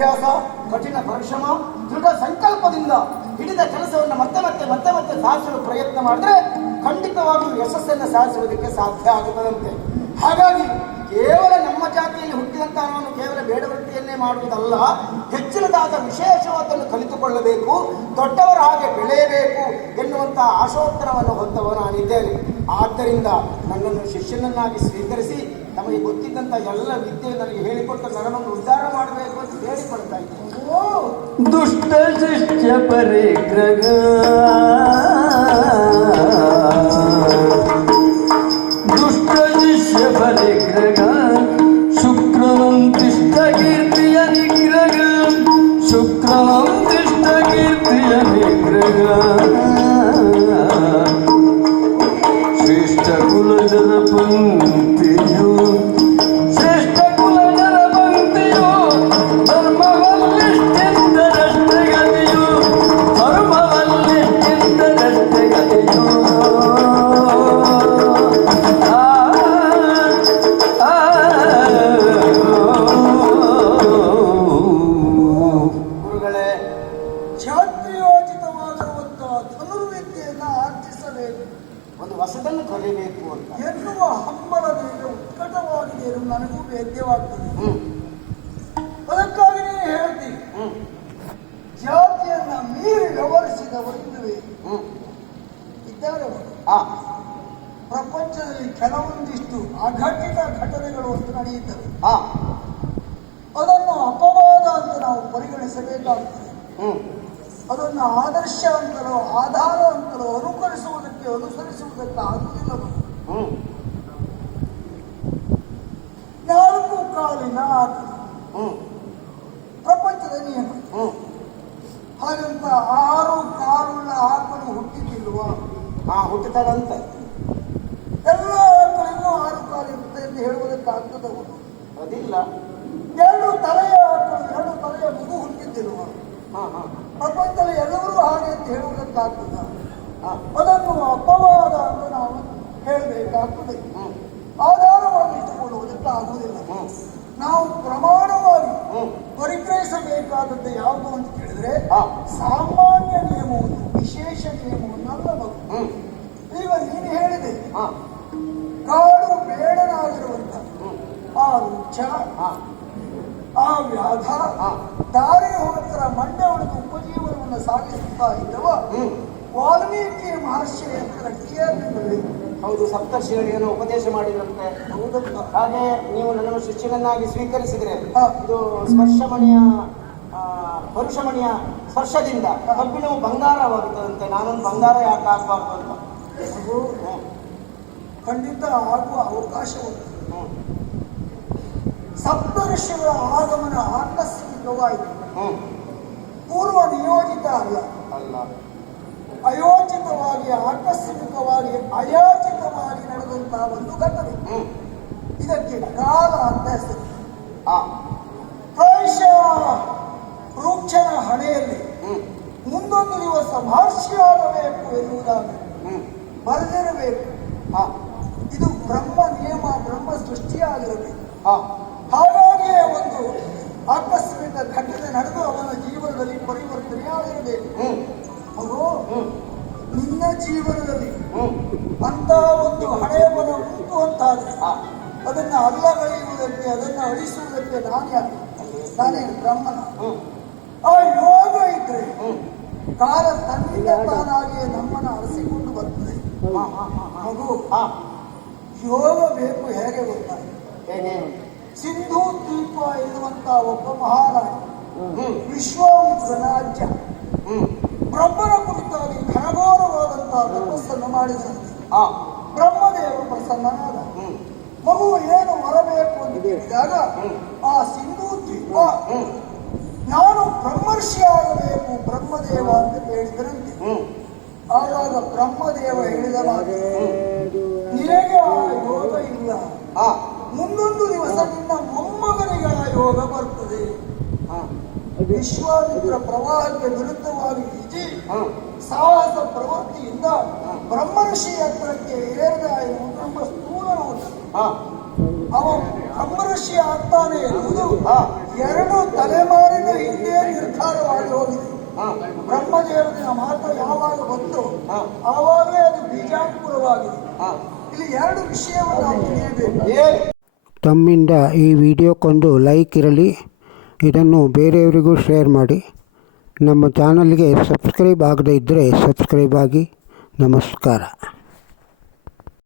ಅಭ್ಯಾಸ, ಕಠಿಣ ಪರಿಶ್ರಮ, ದೃಢ ಸಂಕಲ್ಪದಿಂದ ಹಿಡಿದ ಕೆಲಸವನ್ನು ಮತ್ತೆ ಮತ್ತೆ ಮತ್ತೆ ಮತ್ತೆ ಸಾಧಿಸಲು ಪ್ರಯತ್ನ ಮಾಡಿದ್ರೆ ಖಂಡಿತವಾಗಿಯೂ ಯಶಸ್ಸನ್ನು ಸಾಧಿಸುವುದಕ್ಕೆ ಸಾಧ್ಯ ಆಗುತ್ತದಂತೆ. ಹಾಗಾಗಿ ಕೇವಲ ನಮ್ಮ ಜಾತಿಯಲ್ಲಿ ಹುಟ್ಟಿದಂತಹ ನಾನು ಕೇವಲ ಬೇಡವೃತ್ತಿಯನ್ನೇ ಮಾಡುವುದಲ್ಲ, ಹೆಚ್ಚಿನದಾದ ವಿಶೇಷವಾದನ್ನು ಕಲಿತುಕೊಳ್ಳಬೇಕು, ದೊಡ್ಡವರ ಹಾಗೆ ಬೆಳೆಯಬೇಕು ಎನ್ನುವಂತಹ ಆಶೋತ್ತರವನ್ನು ಹೊಂದವ ನಾನಿದ್ದೇನೆ. ಆದ್ದರಿಂದ ನನ್ನನ್ನು ಶಿಷ್ಯನನ್ನಾಗಿ ಸ್ವೀಕರಿಸಿ ತಮಗೆ ಗೊತ್ತಿದ್ದಂಥ ಎಲ್ಲ ವಿದ್ಯೆ ನನಗೆ ಹೇಳಿಕೊಟ್ಟು ನನ್ನನ್ನು ಉದ್ಧಾರ ಮಾಡಬೇಕು ಅಂತ ಹೇಳಿಕೊಡ್ತಾ ಇದ್ದೇನೆ. ದುಷ್ಟ ಶಿಷ್ಯ ಪರಿಗ್ರಹ ದುಷ್ಟ ಶಿಷ್ಯ ಪರಿಗ್ರಹ ಶುಕ್ರವಂ ತಿಷ್ಟ ಕೀರ್ತಿಯ ನಿಗ್ರಹ ಶುಕ್ರವಂ ತಿಷ್ಟ ಕೀರ್ತಿಯ ನಿಗ್ರಹ ಶ್ರೇಷ್ಠ ಕುಲಜರ ಪಂಕ್ತಿಯು ಶ್ರೇಷ್ಠ ಕುಲಜರ ಪಂಕ್ತಿಯು ಧರ್ಮವಲ್ಲಿಷ್ಟಿಂದರಷ್ಟೇ ಗತಿಯು ಧರ್ಮವಲ್ಲಿಷ್ಟಿಂದರಷ್ಟೇ ಗತಿಯು ಗುರುಗಳೇ, ಕ್ಷಾತ್ರಿಯೋಚಿತವಾಗಿರುವಂತಹ ಧನುರ್ವಿದ್ಯೆಯನ್ನು ಆರ್ಜಿಸಬೇಕು, ಒಂದು ಹೊಸದನ್ನು ಕಲಿಬೇಕು ಅಂತ ಎನ್ನುವ ಹಂಬಲದಿಂದ ಉತ್ಕಟವಾಗಿದೆ ಎಂದು ನನಗೂ ವೇದ್ಯವಾಗ್ತದೆ. ಅದಕ್ಕಾಗಿ ನೀನು ಹೇಳ್ತೀವಿ, ಜಾತಿಯನ್ನ ಮೀರಿ ವ್ಯವಹರಿಸಿದವರಿಲ್ಲವೇ ಇದ್ದಾರೆ. ಪ್ರಪಂಚದಲ್ಲಿ ಕೆಲವೊಂದಿಷ್ಟು ಅಘಟಿತ ಘಟನೆಗಳು ಒಂದು ನಡೆಯುತ್ತವೆ. ಅದನ್ನು ಅಪವಾದ ಅಂತ ನಾವು ಪರಿಗಣಿಸಬೇಕಾಗುತ್ತದೆ. ಅದನ್ನು ಆದರ್ಶ ಅಂತಲೋ ಆಧಾರ ಅಂತಲೋ ಅನುಸರಿಸುವುದಕ್ಕೆ ಆಗುವುದಿಲ್ಲ. ನಾಲ್ಕು ಕಾಲಿನ ಪ್ರಪಂಚದ ನಿಯಮ. ಹಾಗಂತ 6 ಕಾಲುಳ್ಳ ಆಕಳು ಹುಟ್ಟಿದ್ದಿಲ್ವ? ಹುಟ್ಟುತ್ತದಂತೆ. ಎಲ್ಲ ಆಕಳಿಗೂ 6 ಕಾಲು ಇರುತ್ತೆ ಎಂದು ಹೇಳುವುದಕ್ಕೆ ಆಗ್ತದವು? ಅದಿಲ್ಲ. 2 ತಲೆಯ ಆಕಳು 2 ತಲೆಯ ಮಗು ಹುಟ್ಟಿದ್ದಿಲ್ವ? ಪ್ರಪಂಚದಲ್ಲಿ ಎಲ್ಲರೂ ಹಾಗೆ ಅಂತ ಹೇಳುವುದಕ್ಕಾಗ್ತದ? ಅದನ್ನು ಅಪವಾದ ಅಂತ ನಾವು ಹೇಳಬೇಕಾಗ್ತದೆ. ಆಧಾರವಾಗಿ ಇಟ್ಟುಕೊಳ್ಳುವುದಕ್ಕೆ ಆಗುವುದಿಲ್ಲ. ನಾವು ಪ್ರಮಾಣವಾಗಿ ಪರಿಗ್ರಹಿಸಬೇಕಾದದ್ದು ಯಾವುದು ಅಂತ ಕೇಳಿದ್ರೆ ಸಾಮಾನ್ಯ ನಿಯಮವನ್ನು, ವಿಶೇಷ ನಿಯಮವನ್ನಲ್ಲ ಮಗು. ಈಗ ನೀನು ಹೇಳಿದೆ, ಕಾಡು ಬೇಡನಾಗಿರುವಂತ ಆ ವೃಕ್ಷ, ಆ ವ್ಯಾಧ ದಾರಿ ಹೋಗರ ಮಂಡೆ ಹೊಡೆದು ಉಪಜೀವನವನ್ನು ಸಾಗಿಸುತ್ತಾ ಇದ್ದವ ವಾಲ್ಮೀಕಿ ಮಹರ್ಷಿಯ ಟಿಯರ್ನಲ್ಲಿ. ಹೌದು, ಸಪ್ತರ್ಷಿಗಳಿಗೇನೋ ಉಪದೇಶ ಮಾಡಿದಂತೆ. ಹಾಗೆ ನೀವು ನನ್ನನ್ನು ಶಿಷ್ಯನನ್ನಾಗಿ ಸ್ವೀಕರಿಸಿದ್ರೆ ಇದು ಸ್ಪರ್ಶಮಣಿಯ ಪರುಷಮಣಿಯ ಸ್ಪರ್ಶದಿಂದ ಕಬ್ಬಿಣವು ಬಂಗಾರವಾಗುತ್ತದಂತೆ. ನಾನೊಂದು ಬಂಗಾರ ಯಾಕೆ ಆಗಬಾರ್ದು ಅಂತ. ಖಂಡಿತ ಆಗುವ ಅವಕಾಶವುಂಟು. ಸಪ್ತರ್ಷಿಗಳ ಆಗಮನ ಆಕಸ್ಮಿಕವಾಯಿತು, ಪೂರ್ವ ನಿಯೋಜಿತ ಅಲ್ಲ. ಅಯೋಚಿತವಾಗಿ, ಆಕಸ್ಮಿಕವಾಗಿ, ಅಯಾಚಿತವಾಗಿ ನಡೆದಂತಹ ಒಂದು ಘಟನೆ. ಇದಕ್ಕೆ ಕಾಲ ಅಂತ ಹೆಸರು. ಪ್ರಾಯಶಃ ವೃಕ್ಷನ ಹಣೆಯಲ್ಲಿ ಮುಂದೊಂದು ದಿವಸ ಮಹರ್ಷಿಯಾಗಬೇಕು ಎನ್ನುವುದಾಗಿ ಬರೆದಿರಬೇಕು. ಇದು ಬ್ರಹ್ಮ ನಿಯಮ, ಬ್ರಹ್ಮ ಸೃಷ್ಟಿಯಾಗಿರಬೇಕು. ಹಾಗಾಗಿಯೇ ಒಂದು ಆಕಸ್ಮಿಕ ಘಟನೆ ನಡೆದು ಅವನ ಜೀವನದಲ್ಲಿ ಪರಿವರ್ತನೆಯಾಗಿರಬೇಕು. ಅವರು ನಿನ್ನ ಜೀವನದಲ್ಲಿ ಅಂತ ಒಂದು ಹಣೆಯವನ್ನು ಉಂಟು ಅಂತಾದ್ರೆ ಅದನ್ನು ಅಲ್ಲಗಳೆಯುವುದಕ್ಕೆ, ಅದನ್ನು ಅಳಿಸುವುದಕ್ಕೆ ನಾನೇ ಬ್ರಹ್ಮನ. ಆ ಯೋಗ ಇದ್ರೆ ಕಾಲ ತನ್ನಿಂದ ತಾನಾಗಿಯೇ ನಮ್ಮನ್ನು ಅರಸಿಕೊಂಡು ಬರ್ತದೆ. ಮಗು, ಯೋಗ ಬೇಕು. ಹೇಗೆ ಗೊತ್ತಾಗ, ಸಿಂಧೂ ದ್ವೀಪ ಎನ್ನುವಂತ ಒಬ್ಬ ಮಹಾರಾಜ, ವಿಶ್ವಾಮಿತ್ರನ ಅಜ್ಜ, ಬ್ರಹ್ಮನ ಕುರಿತಾಗಿ ಘನಘೋರವಾದಂತಹ ತಪಸ್ಸನ್ನು ಮಾಡಿದಂತೆ ಬ್ರಹ್ಮದೇವ ಪ್ರಸನ್ನನಾದ. ಮಗು ಏನು ಬರಬೇಕು ಅಂತ ಕೇಳಿದಾಗ ಆ ಸಿಂಧೂ ದ್ವೀಪ ನಾನು ಬ್ರಹ್ಮರ್ಷಿ ಆಗಬೇಕು ಬ್ರಹ್ಮದೇವ ಅಂತ ಹೇಳಿದರಂತೆ. ಆವಾಗ ಬ್ರಹ್ಮದೇವ ಹೇಳಿದ ಮಾತು, ನಿನಗೆ ಆ ಯೋಗ ಇಲ್ಲ, ಮುಂದೊಂದು ದಿವಸ ನಿನ್ನ ಮೊಮ್ಮಗನಿಗೆ ಆ ಯೋಗ ಬರ್ತದೆ. ವಿಶ್ವಾಮಿತ್ರ ಪ್ರವಾಹಕ್ಕೆ ವಿರುದ್ಧವಾಗಿ ಈಜಿ ಸಾಹಸ ಪ್ರವೃತ್ತಿಯಿಂದ ಬ್ರಹ್ಮರ್ಷಿ ಹತ್ರಕ್ಕೆ ಏರಿದ ಬ್ರಹ್ಮ ಸ್ಥೂಲನೋಟ. ಅವ ಬ್ರಹ್ಮರ್ಷಿ ಆಗ್ತಾನೆ ಎನ್ನುವುದು 2 ತಲೆಮಾರಿನ ಅಂಕುರವಾಗಿದೆ. ಹಾ, ಬ್ರಹ್ಮದೇವರ ಮಾತು ಯಾವಾಗ ಬಂತು ಹಾ, ಆವಾಗಲೇ ಅದು ಬೀಜಾಂಕುರವಾಗಿದೆ. ಹಾ. ಇಲ್ಲಿ ಎರಡು ವಿಷಯವನ್ನು ನಾವು ತಿಳಿಯಬೇಕು. ಏನು? ತಮ್ಮಿಂದ ಈ ವಿಡಿಯೋಕ್ಕೊಂದು ಲೈಕ್ ಇರಲಿ, ಇದನ್ನು ಬೇರೆಯವರಿಗೂ ಶೇರ್ ಮಾಡಿ. ನಮ್ಮ ಚಾನಲ್ಗೆ ಸಬ್ಸ್ಕ್ರೈಬ್ ಆಗದೇ ಇದ್ದರೆ ಸಬ್ಸ್ಕ್ರೈಬ್ ಆಗಿ. ನಮಸ್ಕಾರ.